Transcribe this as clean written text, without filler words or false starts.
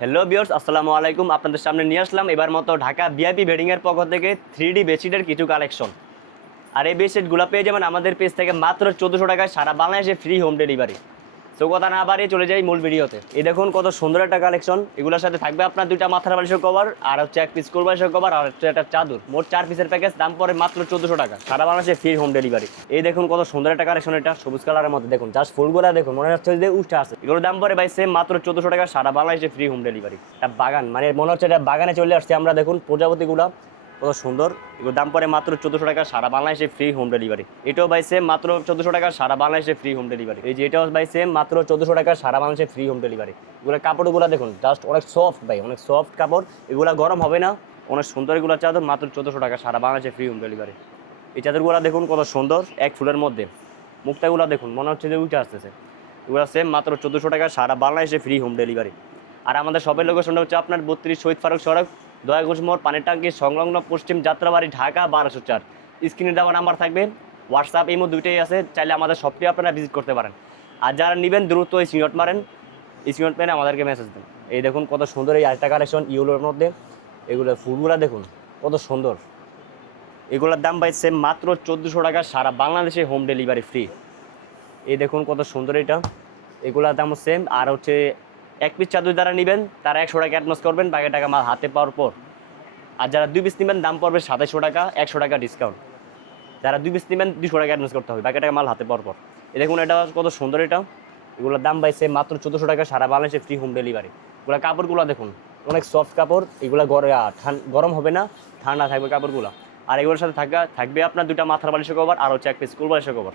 Hello viewers, আসসালামু আলাইকুম। আপনাদের সামনে নিয়ে আসলাম এবার মতো ঢাকা ভিআইপি বেডিংয়ের পক্ষ থেকে 3D বেডশিটের কিছু কালেকশন। আর এই বেডশিটগুলো পেয়ে যাবেন আমাদের পেজ থেকে মাত্র 1400 টাকায়, সারা বাংলাদেশে ফ্রি হোম ডেলিভারি। সো কথা না বাড়িয়ে চলে যাই মূল ভিডিওতে। এই দেখুন কত সুন্দর একটা কালেকশন। এগুলোর সাথে থাকবে আপনার দুইটা মাথার বালিশের কভার, আর হচ্ছে এক পিস কোল বালিশের কভার, আর হচ্ছে একটা চাদর। মোট 4 পিসের প্যাকেজ, দাম পড়ে মাত্র 1400 টাকা, সারা বাংলাদেশে ফ্রি হোম ডেলিভারি। এই দেখুন কত সুন্দর একটা কালেকশন, এটা সবুজ কালারের মধ্যে। দেখুন জাস্ট ফুলগুলো দেখুন, মনে হচ্ছে যে উঠে আছে। এগুলোর দাম পড়ে ভাই সেম মাত্র 1400 টাকা, সারা বাংলাদেশে ফ্রি হোম ডেলিভারি। একটা বাগান, মানে মনে হচ্ছে এটা বাগানে চলে আসছে আমরা। দেখুন প্রজাপতিগুলা কত সুন্দর। এগুলোর দাম পড়ে মাত্র 1400 টাকা, সারা বাংলাদেশে ফ্রি হোম ডেলিভারি। এটাও বাই সেম মাত্র 1400 টাকা, সারা বাংলাদেশে ফ্রি হোম ডেলিভারি। এই যে এটাও বাই সেম মাত্র 1400 টাকা, সারা বাংলাদেশে ফ্রি হোম ডেলিভারি। এগুলো কাপড়গুলো দেখুন জাস্ট অনেক সফট ভাই, অনেক সফট কাপড়। এগুলো গরম হবে না, অনেক সুন্দর। এগুলো চাদর মাত্র 1400 টাকা, সারা বাংলাদেশে ফ্রি হোম ডেলিভারি। এই চাদরগুলো দেখুন কত সুন্দর, এক ফুলের মধ্যে। মুক্তাগুলো দেখুন, মনে হচ্ছে যে উঠে আসতেছে। এগুলো সেম মাত্র 1400 টাকা, সারা বাংলাদেশে ফ্রি হোম ডেলিভারি। আর আমাদের শপের লোকেশনটা হচ্ছে আপনার 32 শহীদ ফারুক সড়ক, দয়াঘোষ মোড়, পানির ট্যাঙ্কি সংলগ্ন, পশ্চিম যাত্রাবাড়ি, ঢাকা 1204। স্ক্রিনে দেওয়া নাম্বার থাকবে, হোয়াটসঅ্যাপ ইমো দুইটাই আছে। চাইলে আমাদের শপটি আপনারা ভিজিট করতে পারেন। আর যারা নেবেন দ্রুত স্ক্রিনশট মারেন, স্ক্রিনশট মেরে আমাদেরকে মেসেজ দেন। এই দেখুন কত সুন্দর এই আরেকটা কালেকশন ইউলোর মধ্যে। এগুলো ফুলগুলো দেখুন কত সুন্দর। এগুলোর দাম পাই সেম মাত্র 1400 টাকা, সারা বাংলাদেশে হোম ডেলিভারি ফ্রি। এই দেখুন কত সুন্দর এটা। এগুলোর দামও সেম। আর হচ্ছে এক পিস চাদর যারা নেবেন তারা 100 টাকা অ্যাডভান্স করবেন, বাকি টাকা মাল হাতে পাওয়ার পর। আর যারা 2 পিস নেবেন দাম পড়বে 2700 টাকা, 100 টাকা ডিসকাউন্ট। যারা 2 পিস নেবেন 200 টাকা অ্যাডভান্স করতে হবে, বাকি টাকা মাল হাতে পাওয়ার পর। এই দেখুন এটা কত সুন্দর এটা। এগুলোর দাম পাইছে মাত্র 1400 টাকা, সারা বাংলাদেশে ফ্রি হোম ডেলিভারি। এগুলো কাপড়গুলো দেখুন অনেক সফট কাপড়। এগুলো গরম হবে না, ঠান্ডা থাকবে কাপড়গুলো। আর এগুলোর সাথে থাকবে আপনার দুইটা মাথার বালিশের কভার, আর হচ্ছে এক পিস কোল বালিশের কভার।